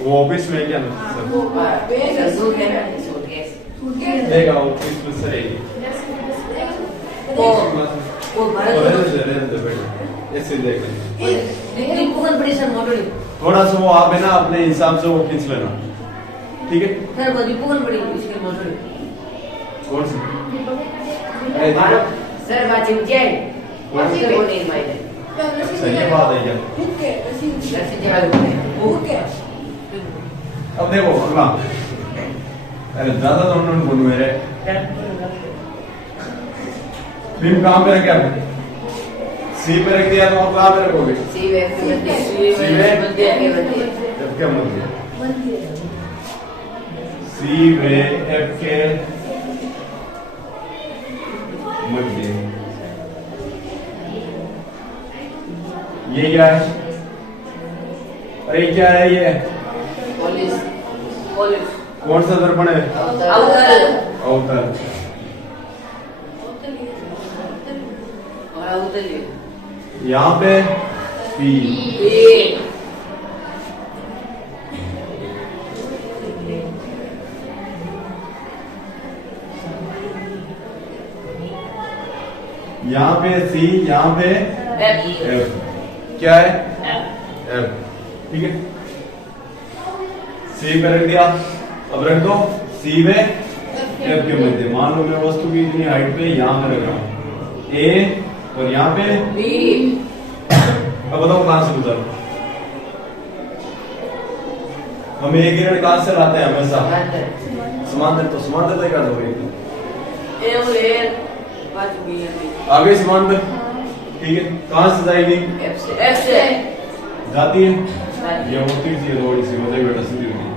वो ऑफिस में क्या लेगा ऑफिस में से रहेगी। वो भारत ऐसे देख बड़ी सर मोटो थोड़ा सा वो आप है ना अपने हिसाब से वो खींच लेना, ठीक है? सर बड़ी बड़ी इसके मोटो कौन सी? सर बात है वो नहीं मायने अच्छा ये बात है क्या? अब देखो अगला, अरे ज्यादा तो उन्होंने बोलू मेरे बीम कहाँ पे रखे आपने? सी पे रख दिया तो आप कहाँ पे रखोगे? सी वे जब क्या मध्य? सी वे एफ के मध्य। ये क्या है? अरे क्या है ये? पुलिस कौन सा दर्पण है? अवतल अवतल। यहाँ पे पी यहाँ पे सी, यहाँ पे एफ। क्या है? एफ। ठीक है, सी पे रख दिया। अब रख दो सी में एफ के मध्य। मान लो मैं वस्तु की इतनी हाइट पे यहाँ पे रख रहा हूँ ए और यहाँ पे बी। अब बताओ कहां से गुजर? हम एक किरण कहां से लाते हैं हमेशा? समांतर। तो समांतर तय कर दो ए और ए बात बी है। आगे समांतर, ठीक है? कहां से जाएगी? एफ से जाती है। ये होती थी थोड़ी सी हो जाएगी बेटा, सीधी होगी।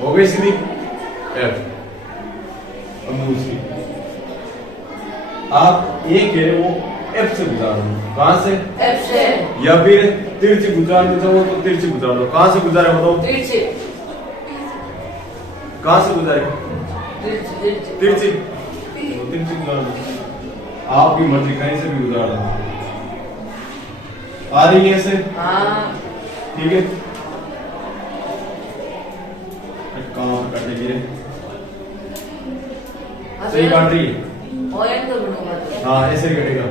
हो गई सीधी एफ। अब दूसरी आप एक है वो एफ से गुजार दो। कहां से? एफ से। या फिर तिरछी गुजारना चाहो तो तिरछी गुजार दो। कहां से गुजारे बताओ? तिरछी। कहां से गुजारे? तिरछी गुजार दो। आपकी मर्जी, कहीं से भी गुजार दो। आ रही है ऐसे? हाँ ठीक है। कहां पर काटेगी रे? सही काट रही है। हाँ ऐसे ही कटेगा।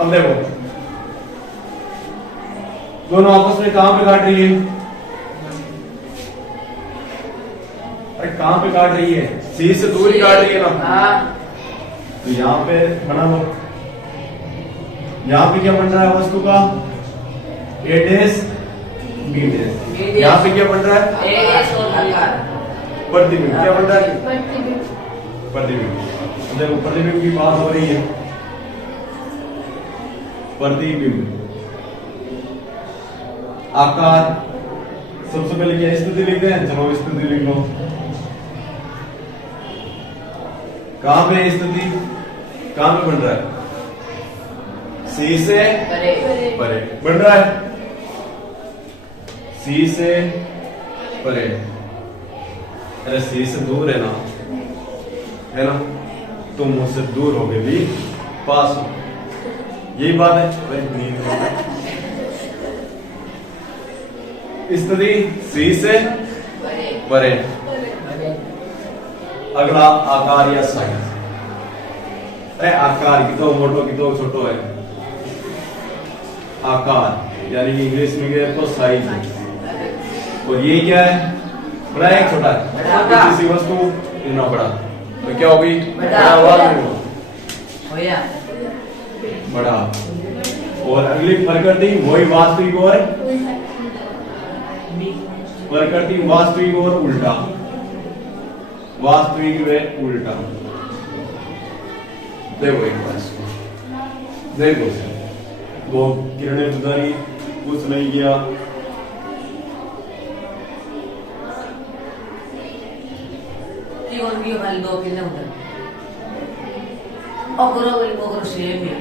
अब देखो दोनों आपस में कहां पे काट रही है? अरे कहां पे काट रही है? सी से दूर ही काट रही है ना। तो यहाँ पे बना लो। यहाँ पे क्या बन रहा है वस्तु का? ए डैश बी डैश। यहाँ पे क्या बन रहा है? प्रतिबिंब। क्या बन रहा है? प्रतिबिंब। देखो प्रतिबिंब की बात हो रही है। प्रतिबिंब, आकार। सबसे पहले क्या स्थिति लिखते हैं? चलो स्थिति लिख लो। कहां पे स्थिति? कहां पे बन रहा है? सी से परे बन रहा है। सी से परे। अरे सी से दूर है ना, है ना? तुम मुझसे दूर हो गए भी पास हो, यही बात है। स्थिति सी से परे। अगला आकार या साइज। अरे आकार की तो मोटो की तो छोटो है। आकार यानी इंग्लिश में गए तो साइज है। और ये क्या है? बड़ा है छोटा है? किसी वस्तु इतना बड़ा तो क्या होगी? बड़ा। और अगली प्रकृति वही वास्तविक और प्रकृति वास्तविक और उल्टा। वास्तविक व उल्टा। देखो एक बात, देखो दो किरणें गुजारी, कुछ नहीं किया। खाली दो किरणें उधर और करो सेम है।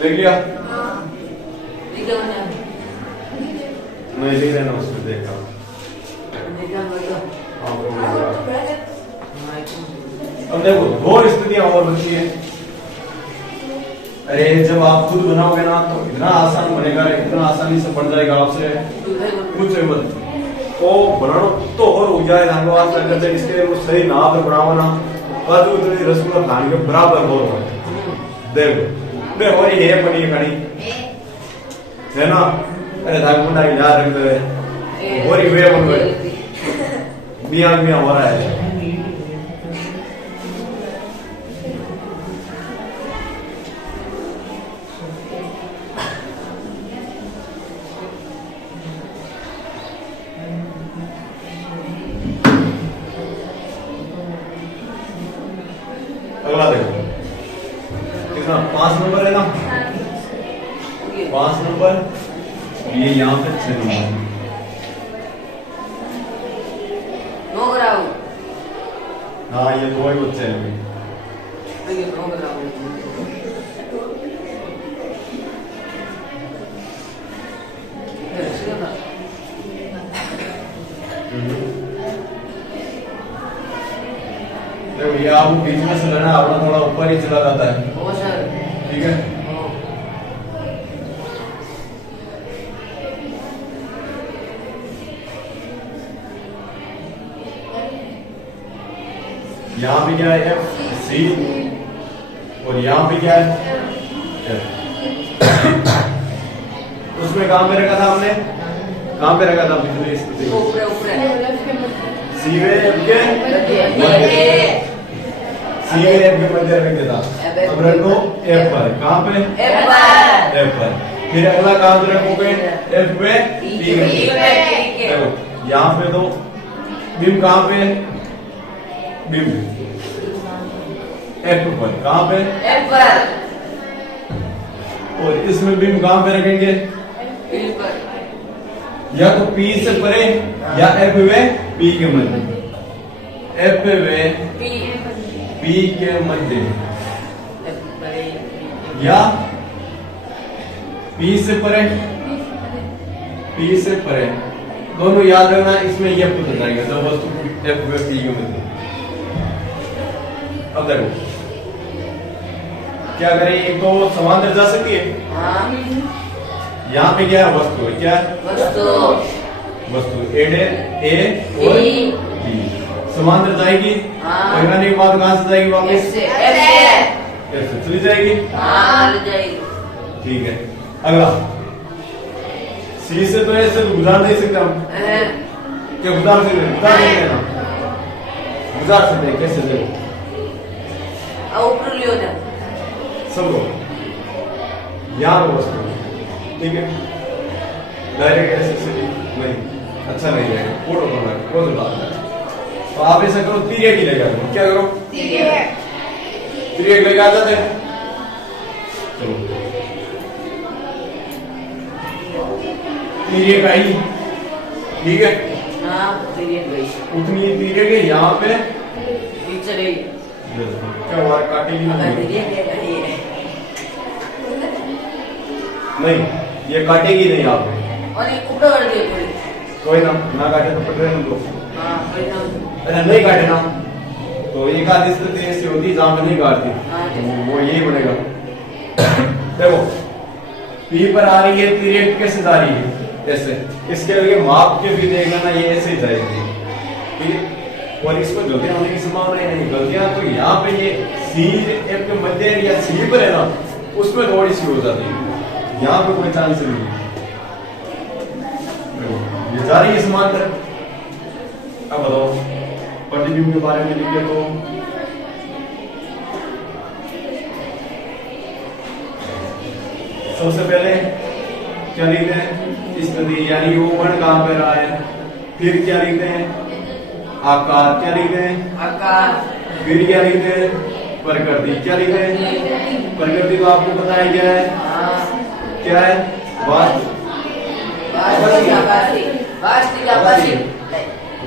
देख लिया? लिखा मैंने। मैं लिख रहा हूँ उसमें देखा। लिखा भैया। हाँ, वो मिल गया। अब देखो दो स्थितियां और बची है। अरे जब आप खुद बनाओगे ना तो इतना आसान बनेगा, इतना आसानी से बन जाएगा आपसे कुछ मत। तो बनाना तो और हो जाए धन्यवाद करते इसके वो सही नाप पे बनाओ ना और तो इतनी रसगुल्ला खाने के बराबर हो रहा है। देखो मैं और ये बनी खानी है ना। अरे धाग मुंडा याद रख दे और ये वे बन गए मियां मियां हो रहा है। अगला देखो कितना 5 नंबर है ना। 5 नंबर ये यहाँ पे 6 नंबर। नो कराओ। हाँ ये दो ही बच्चे हैं। ये नो कराओ। देखो ये आपको बीच में से लेना अपना थोड़ा ऊपर ही चला जाता है। ओ सर। ठीक है। यहाँ पे क्या है F C और यहाँ पे क्या है F। उसमें कहाँ पे रखा था हमने? कहाँ पे रखा था पिछले स्थिति? ऊपर ऊपर। C में F के C में F के मध्य रख देता। अब रखो F पर। कहाँ पे? F पर। फिर अगला कहाँ पे रखोगे? F पे P में। देखो यहाँ पे तो बिम कहाँ पे? बिम F पर। कहाँ पे? F पर। और इसमें बिम कहाँ पे रखेंगे? P पर। या तो P से परे या F वे P के मध्य। F वे P के मध्य या P से परे P से परे दोनों याद रखना। इसमें ये पूछा जाएगा जब वस्तु F वे P के मध्य। अब देखो क्या करें, एक तो समांतर जा सकती है। हाँ। यहाँ पे क्या है? वस्तु है। क्या वस्तु वस्तु ए और E। B समांतर जाएगी। हाँ। और के बाद कहां से जाएगी वापस? F से चली जाएगी। हाँ जाएगी। ठीक है। अगला C से तो ऐसे गुजार नहीं सकते हम। क्या गुजार सकते हैं? गुजार नहीं है ना। गुजार सकते हैं कैसे? देखो ऊपर लियो ना। समझो यहाँ पे वस्तु ठीक है। डायरेक्ट ऐसे से नहीं अच्छा नहीं जाएगा। फोटो करना बहुत बात है। तो आप ऐसा करो तिरक ही लेकर आओ। क्या करो? तिरक लेकर आ जाते हैं। चलो तिरक आई। ठीक है। हाँ तिरक गई। उतनी तिरक है यहाँ पे पीछे गई। क्या हुआ? काटेगी ना? नहीं ये काटेगी नहीं यहाँ पे। और ये ऊपर कर दिया थोड़ी। कोई ना काटे तो पट रहे हैं लोग। हाँ कोई ना। अरे नहीं काटे ना तो एक आधी स्थिति ऐसी होती जहाँ पे नहीं काटती। हाँ, तो वो यही बनेगा। देखो P पर आ रही है तिरक कैसे जा रही है? ऐसे। इसके लिए माप के भी देखना ना, ये ऐसे ही जाएगी। ठीक है। और इसको गलतियां होने की संभावना नहीं। गलतियां तो यहाँ पे ये C F के मध्य या C पर है ना, उसमें थोड़ी सी हो जाती है। यहाँ पे कोई चांस नहीं है। ये जा रही है समांतर। अब बताओ प्रतिबिंब के बारे में लिखे तो सबसे पहले क्या लिखते हैं? स्थिति यानी वो वर्ण कहां पे रहा है। फिर क्या लिखते हैं? आकार। क्या लिखते हैं? आकार। फिर क्या लिखते हैं? प्रकृति। क्या लिखते हैं? प्रकृति तो आपको पता है क्या है? हाँ। क्या है?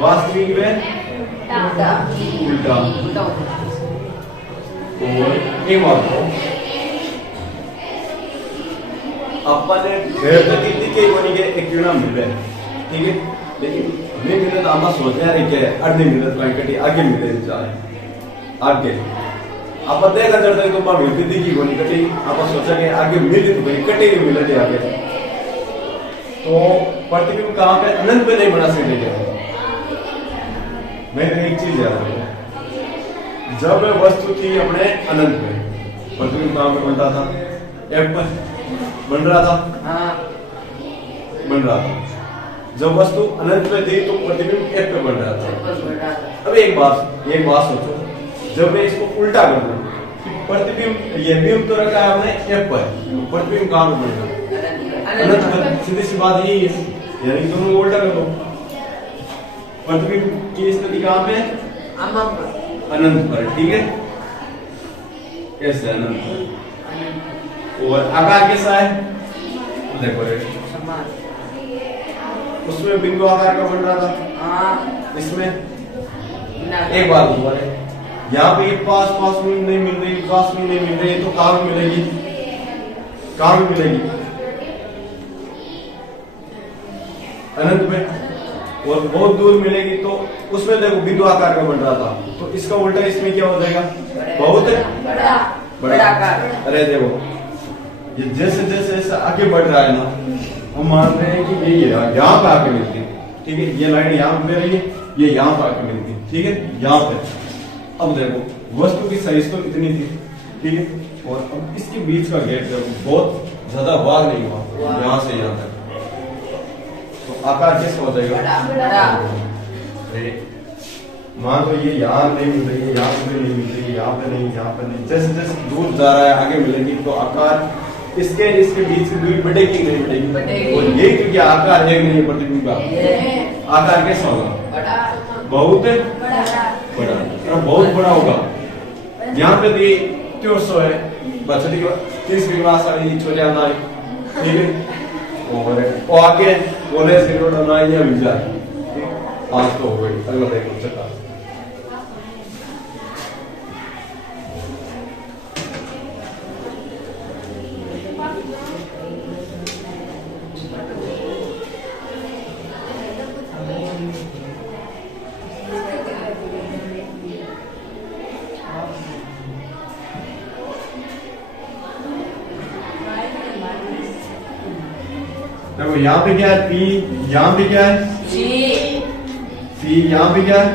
वास्तविक में उल्टा उल्टा। उल्टा और एक बात बताओ, अपन ने घर तक कितनी के बनी के एक क्यों ना मिल रहा है, ठीक है, लेकिन हमें मिले तो हम सोचते हैं क्या है अर्धे मिले तो कटी आगे मिले जाए आगे आप देखा चढ़ता है तो पा मिलती थी कि गोनी कटी आप सोचा कि आगे मिली तो भाई कटी नहीं मिले थे आगे, तो प्रतिबिंब कहाँ पे अनंत पे नहीं बना सकते क्या। मैं एक चीज याद रखो, जब वस्तु थी अपने अनंत में प्रतिबिंब कहाँ पे बनता था, एफ पर बन रहा था, हाँ बन रहा था। जब वस्तु अनंत में थी तो प्रतिबिंब एफ पे बन रहा था। बस बढ़ रहा था। अब एक बात सोचो, जब मैं इसको उल्टा कर दूं प्रतिबिंब ये बिंब तो रखा है हमने एफ पर, प्रतिबिंब कहाँ पे बन रहा है अनंत पर, सीधी सी बात यही है, यानी दोनों को उल्टा कर दो। प्रतिबिंब की स्थिति कहाँ पे है, अनंत पर, ठीक है, ऐसे अनंत पर। और आकार कैसा है देखो रे, समान उसमें बिंदु आकार का बन रहा था, हाँ इसमें एक बात दोबारा, यहाँ पे ये पास में नहीं मिल रही, पास में नहीं मिल रही, तो कहाँ में मिलेगी, कहाँ में मिलेगी अनंत में, और बहुत दूर मिलेगी तो उसमें देखो बिंदु आकार का बन रहा था, तो इसका उल्टा इसमें क्या हो जाएगा, बहुत बड़ा आकार। अरे देखो ये जैसे जैसे जैसे आगे बढ़ रहा है ना, हम मान रहे हैं कि ये यहाँ पे आके मिलती है, ठीक है, ये लाइन यहाँ पे रही है, ये यहाँ पे आके मिलती है, ठीक है, यहाँ पे। अब देखो वस्तु की साइज तो इतनी थी, ठीक है, और अब इसके बीच का गैप देखो बहुत ज्यादा वार नहीं हुआ यहाँ से यहाँ तक, तो आकार कैसा हो जाएगा बड़ा। अरे मान लो ये यहाँ नहीं मिल रही है, यहाँ पे नहीं मिल रही है, यहाँ पे नहीं, यहाँ पे नहीं, जैसे जैसे दूर जा रहा है आगे मिलेगी, तो आकार इसके बीच की दूरी बढ़ेगी नहीं बढ़ेगी, और ये क्योंकि आकार एक नहीं है प्रतिबिंब का, आकार कैसा होगा, बहुत बड़ा, बहुत बड़ा होगा। यहाँ पे दी क्यों सो है बच्चे की 30 क्लास वाली छोटे आना है, ठीक है, और वो आगे बोले सिरोड आना है या विजा, आज तो हो गई, अगला देखो चला। देखो यहाँ पे क्या है पी, यहाँ पे क्या है सी, यहाँ पे क्या है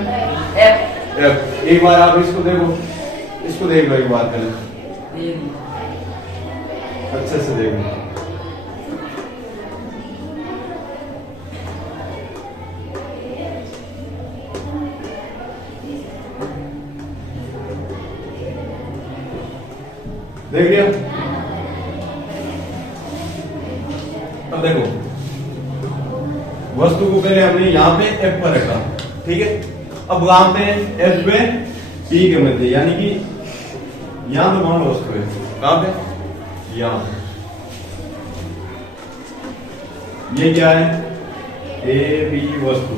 एफ। एक बार आप इसको देखो, इसको देख लो एक बार पहले अच्छे से देख लो, देख लिया। अब देखो वस्तु को पहले हमने यहाँ पे एफ पर रखा, ठीक है, अब वहां पे एफ पे पी के मध्य, यानी कि यहाँ पे मान लो वस्तु है, कहां पे, यहाँ, ये क्या है, ए बी वस्तु,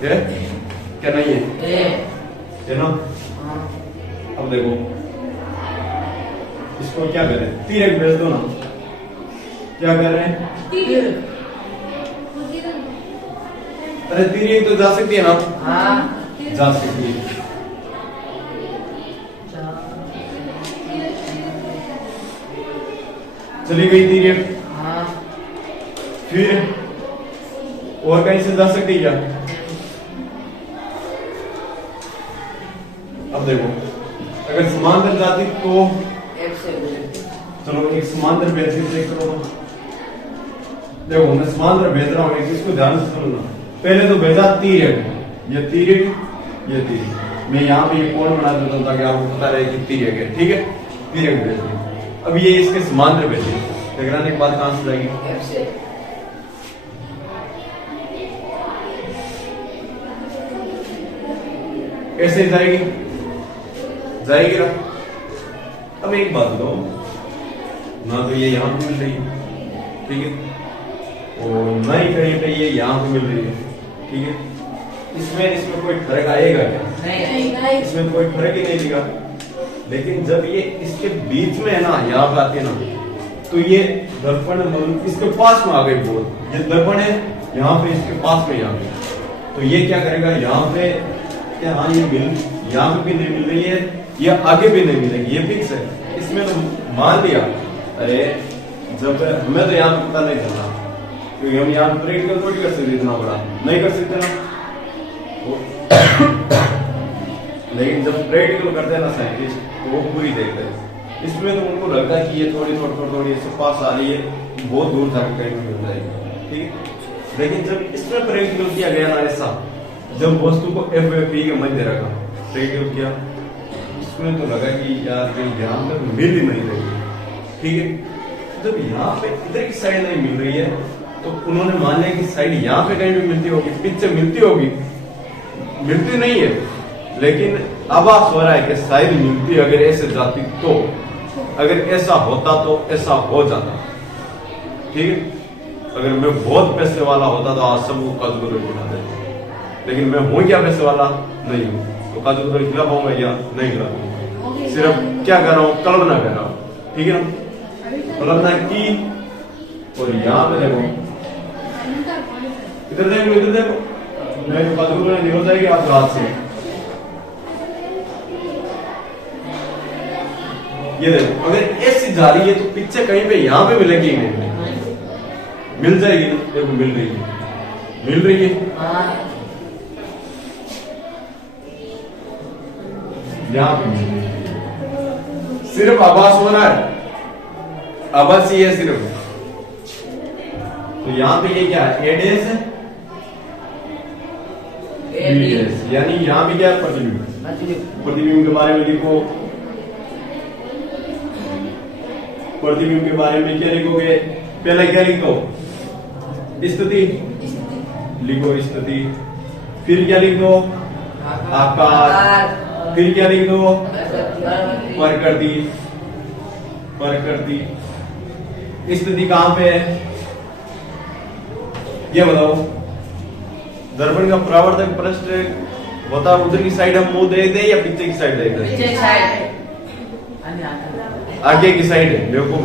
क्या नहीं है ना। अब देखो इसको क्या करें, तिरक भेज दो ना, क्या कर रहे हैं, अरे तिरक तो जा सकती है ना, जा सकती है, चली गई तिरक, फिर और कहीं से जा सकती है क्या। अब देखो अगर समांतर जाती तो चलो एक समांतर भेज के चेक करो, देखो मैं समांतर भेज रहा हूँ, इसको ध्यान से सुनना। पहले तो भेजा तिरक, ये तिरक, ये तिरक, मैं यहाँ पे ये कोण बना देता हूँ ताकि आपको पता रहे कि तिरक है, ठीक है, तिरक भेज दिया। अब ये इसके समांतर भेजिए, टकराने के बाद कहां से जाएगी, कैसे जाएगी, जाएगी ना। अब एक बात बताओ ना, तो ये यहाँ पे मिल रही है, ठीक है, और ना ही कहीं पे ये यहाँ पे मिल रही है, ठीक है, इसमें इसमें कोई फर्क आएगा क्या? नहीं। इसमें कोई फर्क ही नहीं दिखा। लेकिन जब ये इसके बीच में है ना, यहाँ पे आती है ना, तो ये दर्पण मतलब इसके पास में आ गई बोल, ये दर्पण है यहाँ पे इसके पास में, यहाँ पे तो ये क्या करेगा, यहाँ पे क्या, हाँ ये मिल, यहाँ पे भी नहीं मिल रही है, ये आगे भी नहीं मिलेगी, ये फिक्स है। इसमें तो मान लिया, अरे जब हमें तो यहाँ पे पता नहीं चलना, क्योंकि हम यहाँ प्रैक्टिकल थोड़ी कर सकते इतना बड़ा, नहीं कर सकते ना। लेकिन जब प्रैक्टिकल करते हैं ना साइंटिस्ट, तो वो पूरी देखते हैं। इसमें तो उनको लगता है कि ये थोड़ी इससे पास आ रही है, बहुत दूर जाकर कहीं मिल जाएगी, ठीक है। लेकिन जब इसमें प्रैक्टिकल किया गया ना ऐसा, जब वस्तु को एफ के मध्य रखा, प्रैक्टिकल किया, इसमें तो लगा कि यार कहीं यहाँ तक मिल ही नहीं रही, ठीक है। जब यहाँ पे इधर की साइड नहीं मिल रही है, तो उन्होंने मान लिया कि साइड यहाँ पे कहीं भी मिलती होगी, पीछे मिलती होगी, मिलती नहीं है, लेकिन आभास हो रहा है कि शायद मिलती, अगर ऐसे जाती तो, अगर ऐसा होता तो ऐसा हो जाता, ठीक है। अगर मैं बहुत पैसे वाला होता तो आज सबको काजू कतली खिला देता, लेकिन मैं हूं क्या पैसे वाला नहीं हूं, तो काजू कतली खिला पाऊंगा या नहीं खिला पाऊंगा। सिर्फ क्या कर रहा हूं, कल्पना कर रहा हूं, ठीक है ना, कल्पना की। और यहाँ पे देखो, इधर देखो, इधर देखो, नहीं काजू कतली नहीं हो जाएगी आपके हाथ से। ये देखो, अगर ऐसी जा रही है तो पीछे कहीं पे यहाँ पे मिलेगी ही नहीं, मिल जाएगी ना, देखो मिल रही है, मिल रही है, यहाँ पे मिल रही है। सिर्फ आभास हो रहा है, आभास ही है सिर्फ। तो यहाँ पे ये क्या है, एडेस है, बीएस, यानी यहाँ भी क्या है, प्रतिबिंब। प्रतिबिंब के बारे में लिखो, प्रतिबिंब के बारे में क्या लिखोगे, पहले क्या लिखो, स्थिति लिखो, स्थिति, फिर क्या लिख दो, आकार, फिर क्या लिख दो, प्रकृति, प्रकृति। स्थिति कहां पे है ये बताओ। दर्पण का परावर्तक पृष्ठ होता उधर की साइड हम मुंह दे दे या पीछे की साइड दे दे, पीछे साइड, आगे की साइड है, देखो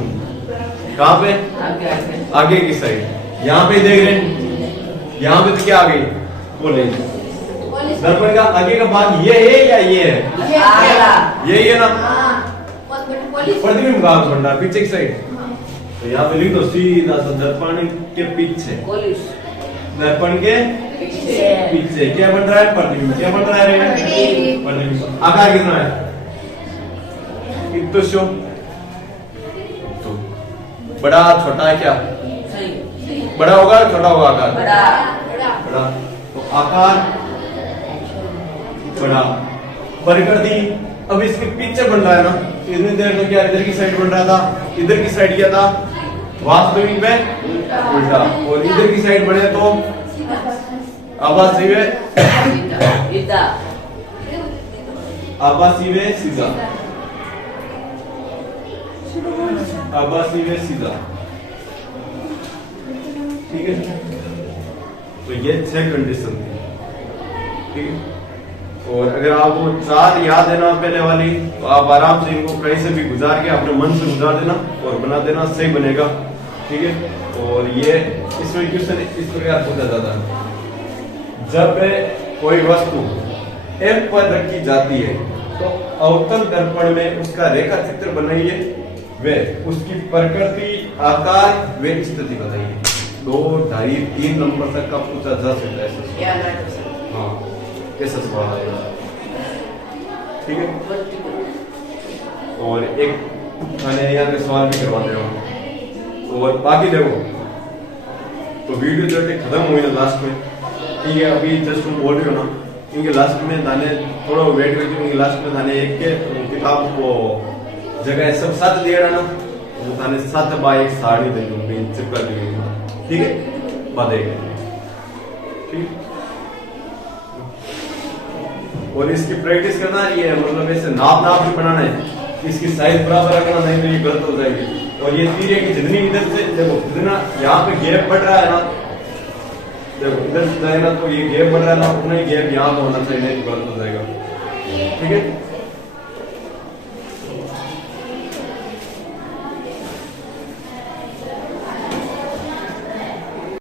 कहां पे, आगे की साइड। यहाँ पे देख रहे हैं, यहाँ पे तो क्या आ गई, कॉलेज। दर्पण का आगे का भाग ये है या ये है, यही है ना, प्रतिबिंब कहां बन रहा है, पीछे की साइड। तो यहाँ पे लिख दो सीधा सा, दर्पण के पीछे, दर्पण के पीछे क्या बन रहा है, प्रतिबिंब। क्या बन रहा है, प्रतिबिंब। आकार कितना है, तो बड़ा छोटा है क्या, बड़ा होगा छोटा होगा, आकार बड़ा, तो आकार बड़ा। प्रकृति अब इसके पीछे बन रहा है ना, इतनी देर तो क्या इधर की साइड बन रहा था, इधर की साइड क्या था, वास्तविक में उल्टा, और इधर की साइड बने तो आभासी में आभासी में सीधा, आभासी में सीधा, ठीक है। तो ये 6 कंडीशन थी, ठीक है। और अगर आपको 4 याद है ना पहले वाली, तो आप आराम से इनको कहीं से भी गुजार के अपने मन से गुजार देना और बना देना, सही बनेगा, ठीक है। और ये इसमें क्वेश्चन इस प्रकार पूछा जाता है, जब कोई वस्तु F पर रखी जाती है तो अवतल दर्पण में उसका रेखा चित्र बनाइए, वे उसकी प्रकृति, आकार, वे स्थिति बताइए। 2, 2.5, 3 नंबर तक का पूछा जा सकता है, हाँ ऐसा सवाल आएगा, ठीक है। और एक मैंने यहाँ के सवाल भी करवा दे रहा हूँ, और बाकी देखो तो वीडियो जो खत्म हुई ना लास्ट में, ठीक है। अभी जस्ट तुम बोल रहे हो ना, क्योंकि लास्ट में थाने थोड़ा वेट करके, क्योंकि लास्ट में थाने एक के किताब को जगह सब साथ दिया रहा ना, वो थाने 7 बाय 1 साड़ी दे दूंगी, चिपका दी, ठीक है, बदेगा, ठीक। और इसकी प्रैक्टिस करना है, मतलब ऐसे नाप भी बनाना है, इसकी साइज बराबर रखना, नहीं तो ये गलत हो जाएगी। और ये तीर की जितनी इधर से देखो, जितना यहाँ पे गैप पड़ रहा है ना, देखो इधर जाए ना तो ये गैप बन रहा है ना, उतना ही गैप यहाँ तो होना चाहिए, नहीं तो गलत हो जाएगा। ठीक है।